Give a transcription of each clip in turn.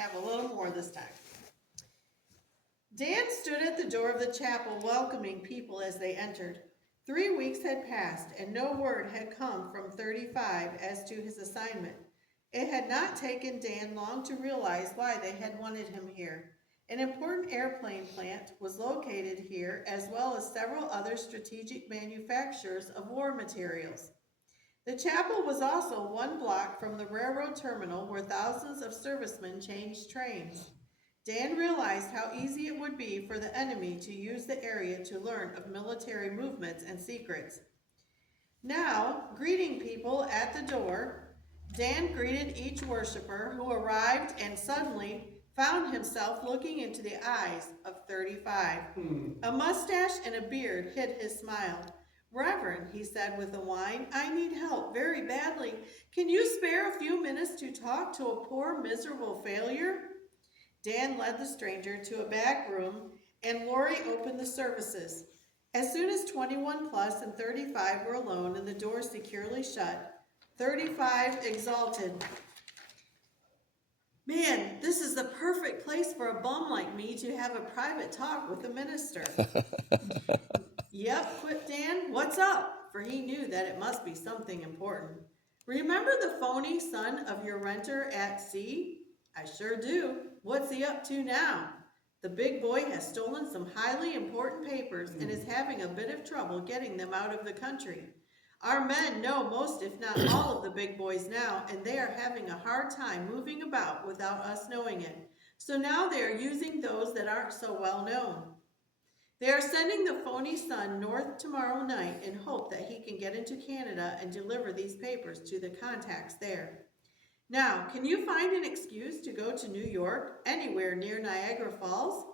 have a little more this time. Dan stood at the door of the chapel welcoming people as they entered. 3 weeks had passed, and no word had come from 35 as to his assignment. It had not taken Dan long to realize why they had wanted him here. An important airplane plant was located here, as well as several other strategic manufacturers of war materials. The chapel was also 1 block from the railroad terminal where thousands of servicemen changed trains. Dan realized how easy it would be for the enemy to use the area to learn of military movements and secrets. Now, greeting people at the door, Dan greeted each worshiper who arrived and suddenly found himself looking into the eyes of 35. A mustache and a beard hid his smile. "Reverend," he said with a whine, "I need help very badly. Can you spare a few minutes to talk to a poor, miserable failure?" Dan led the stranger to a back room, and Lori opened the services. As soon as 21 plus and 35 were alone and the door securely shut, 35 exulted. "Man, this is the perfect place for a bum like me to have a private talk with the minister." "Yep," quipped Dan. "What's up?" For he knew that it must be something important. "Remember the phony son of your renter at sea?" "I sure do. What's he up to now?" "The big boy has stolen some highly important papers and is having a bit of trouble getting them out of the country. Our men know most, if not all, of the big boys now, and they are having a hard time moving about without us knowing it. So now they are using those that aren't so well known. They are sending the phony son north tomorrow night in hope that he can get into Canada and deliver these papers to the contacts there. Now, can you find an excuse to go to New York, anywhere near Niagara Falls?"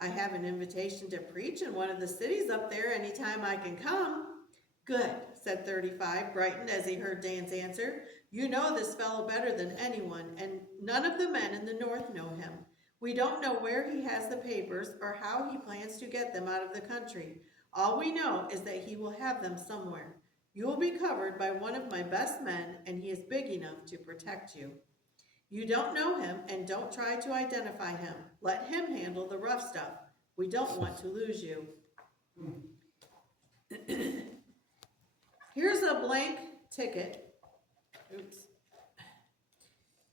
"I have an invitation to preach in one of the cities up there anytime I can come." "Good," said 35, brightened as he heard Dan's answer. "You know this fellow better than anyone, and none of the men in the North know him. We don't know where he has the papers or how he plans to get them out of the country. All we know is that he will have them somewhere. You will be covered by one of my best men, and he is big enough to protect you. You don't know him, and don't try to identify him. Let him handle the rough stuff. We don't want to lose you." "Here's a blank ticket.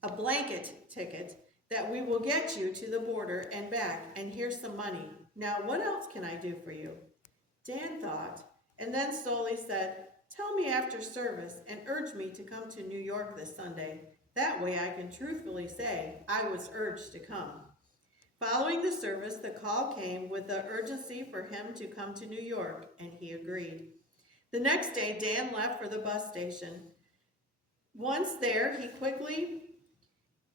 A blanket ticket that we will get you to the border and back, and here's some money. Now, what else can I do for you?" Dan thought, and then slowly said, "Tell me after service and urge me to come to New York this Sunday. That way I can truthfully say I was urged to come." Following the service, the call came with the urgency for him to come to New York, and he agreed. The next day, Dan left for the bus station. Once there, he quickly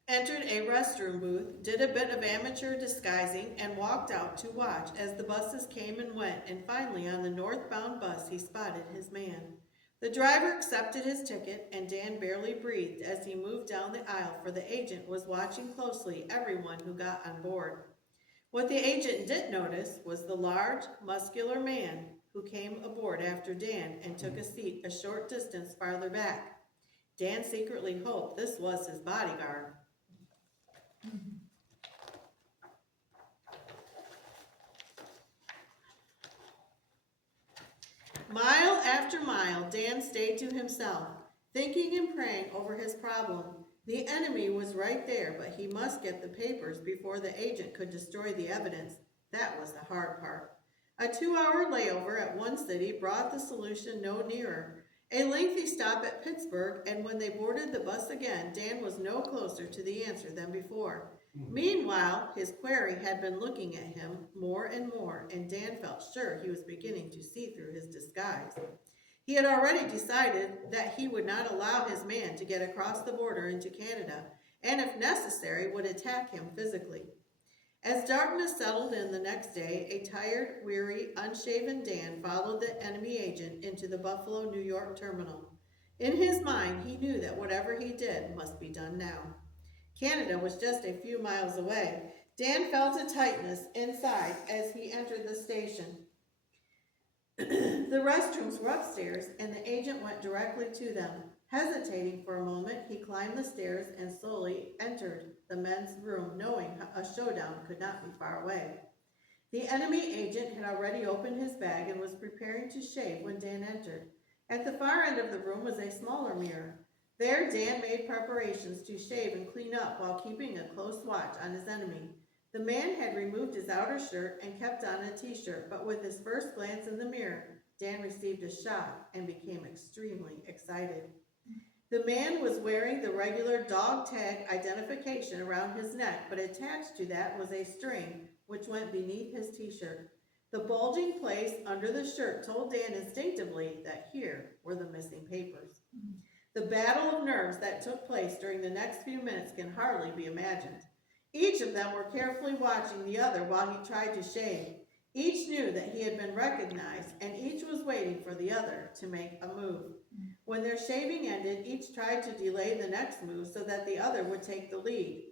entered a restroom booth, did a bit of amateur disguising, and walked out to watch as the buses came and went, and finally on the northbound bus he spotted his man. The driver accepted his ticket, and Dan barely breathed as he moved down the aisle, for the agent was watching closely everyone who got on board. What the agent didn't notice was the large, muscular man who came aboard after Dan and took a seat a short distance farther back. Dan secretly hoped this was his bodyguard. Mile after mile, Dan stayed to himself, thinking and praying over his problem. The enemy was right there, but he must get the papers before the agent could destroy the evidence. That was the hard part. A 2-hour layover at one city brought the solution no nearer. A lengthy stop at Pittsburgh, and when they boarded the bus again, Dan was no closer to the answer than before. Meanwhile, his quarry had been looking at him more and more, and Dan felt sure he was beginning to see through his disguise. He had already decided that he would not allow his man to get across the border into Canada, and if necessary, would attack him physically. As darkness settled in the next day, a tired, weary, unshaven Dan followed the enemy agent into the Buffalo, New York terminal. In his mind, he knew that whatever he did must be done now. Canada was just a few miles away. Dan felt a tightness inside as he entered the station. The restrooms were upstairs, and the agent went directly to them. Hesitating for a moment, he climbed the stairs and slowly entered the men's room, knowing a showdown could not be far away. The enemy agent had already opened his bag and was preparing to shave when Dan entered. At the far end of the room was a smaller mirror. There, Dan made preparations to shave and clean up while keeping a close watch on his enemy. The man had removed his outer shirt and kept on a t-shirt, but with his first glance in the mirror, Dan received a shock and became extremely excited. The man was wearing the regular dog tag identification around his neck, but attached to that was a string which went beneath his t-shirt. The bulging place under the shirt told Dan instinctively that here were the missing papers. The battle of nerves that took place during the next few minutes can hardly be imagined. Each of them were carefully watching the other while he tried to shave. Each knew that he had been recognized, and each was waiting for the other to make a move. When their shaving ended, each tried to delay the next move so that the other would take the lead.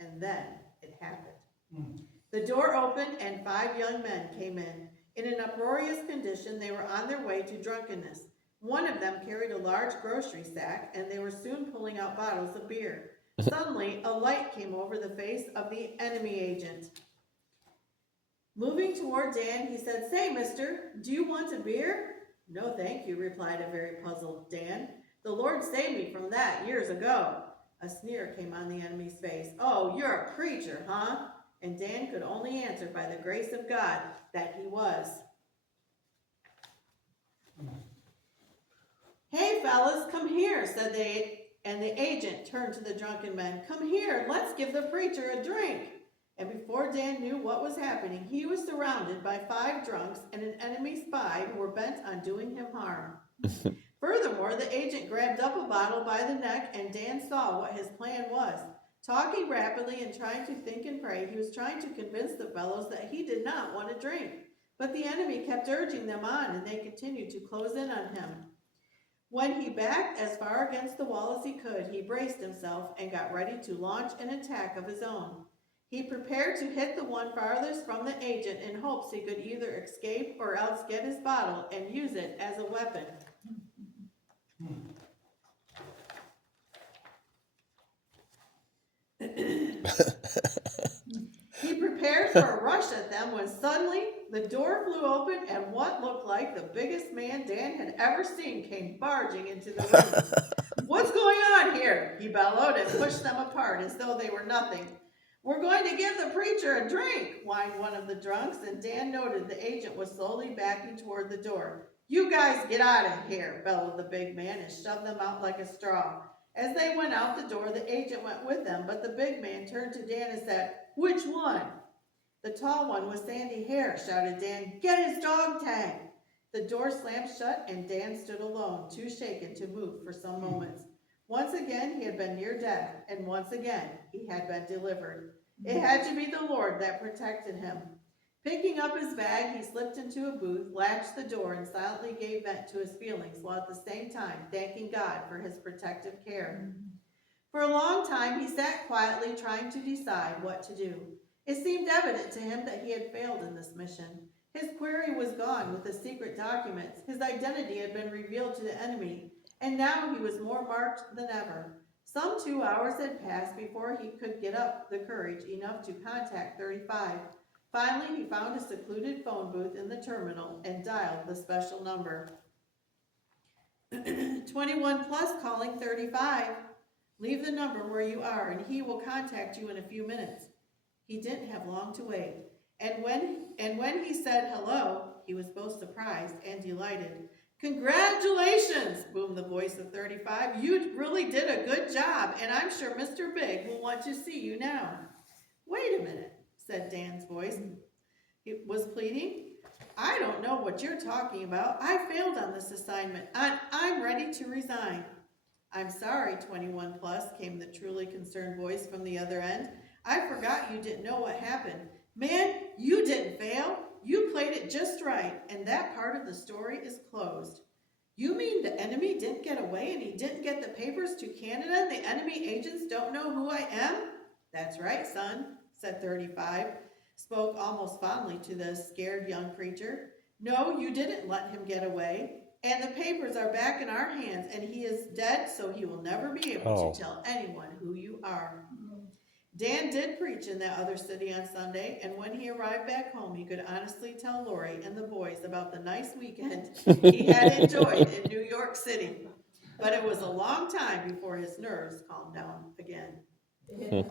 And then it happened. The door opened and 5 young men came in. In an uproarious condition, they were on their way to drunkenness. One of them carried a large grocery sack, and they were soon pulling out bottles of beer. Suddenly, a light came over the face of the enemy agent. Moving toward Dan, he said, "Say, mister, do you want a beer?" "No, thank you," replied a very puzzled Dan. "The Lord saved me from that years ago." A sneer came on the enemy's face. "Oh, you're a preacher, huh?" And Dan could only answer by the grace of God that he was. "Hey, fellas, come here," said they, and the agent turned to the drunken men. "Come here, let's give the preacher a drink." And before Dan knew what was happening, he was surrounded by 5 drunks and an enemy spy who were bent on doing him harm. Furthermore, the agent grabbed up a bottle by the neck, and Dan saw what his plan was. Talking rapidly and trying to think and pray, he was trying to convince the fellows that he did not want a drink. But the enemy kept urging them on, and they continued to close in on him. When he backed as far against the wall as he could, he braced himself and got ready to launch an attack of his own. He prepared to hit the one farthest from the agent in hopes he could either escape or else get his bottle and use it as a weapon. He prepared for a rush at them when suddenly the door flew open and what looked like the biggest man Dan had ever seen came barging into the room. "What's going on here?" he bellowed and pushed them apart as though they were nothing. "We're going to give the preacher a drink," whined one of the drunks, and Dan noted the agent was slowly backing toward the door. "You guys get out of here," bellowed the big man and shoved them out like a straw. As they went out the door, the agent went with them, but the big man turned to Dan and said, "Which one?" "The tall one with sandy hair," shouted Dan. "Get his dog tag." The door slammed shut and Dan stood alone, too shaken to move for some moments. Once again he had been near death, and once again he had been delivered. It had to be the Lord that protected him. Picking up his bag, he slipped into a booth, latched the door, and silently gave vent to his feelings, while at the same time thanking God for his protective care. For a long time he sat quietly trying to decide what to do. It seemed evident to him that he had failed in this mission. His quarry was gone with the secret documents, his identity had been revealed to the enemy, and now he was more marked than ever. Some 2 hours had passed before he could get up the courage enough to contact 35. Finally, he found a secluded phone booth in the terminal and dialed the special number. 21 plus calling 35. Leave the number where you are and he will contact you in a few minutes. He didn't have long to wait. And when he said hello, he was both surprised and delighted. "Congratulations," boomed the voice of 35. "You really did a good job, and I'm sure Mr. Big will want to see you now." "Wait a minute," said Dan's voice. It was pleading. "I don't know what you're talking about. I failed on this assignment, and I'm ready to resign." "I'm sorry, 21 plus," came the truly concerned voice from the other end. "I forgot you didn't know what happened. Man, you didn't fail. You played it just right, and that part of the story is closed." "You mean the enemy didn't get away and he didn't get the papers to Canada and the enemy agents don't know who I am?" "That's right, son," said 35, spoke almost fondly to the scared young creature. "No, you didn't let him get away, And the papers are back in our hands, and he is dead, so he will never be able Oh. to tell anyone who you are. Dan did preach in that other city on Sunday, and when he arrived back home, he could honestly tell Lori and the boys about the nice weekend he had enjoyed in New York City. But it was a long time before his nerves calmed down again. Yeah.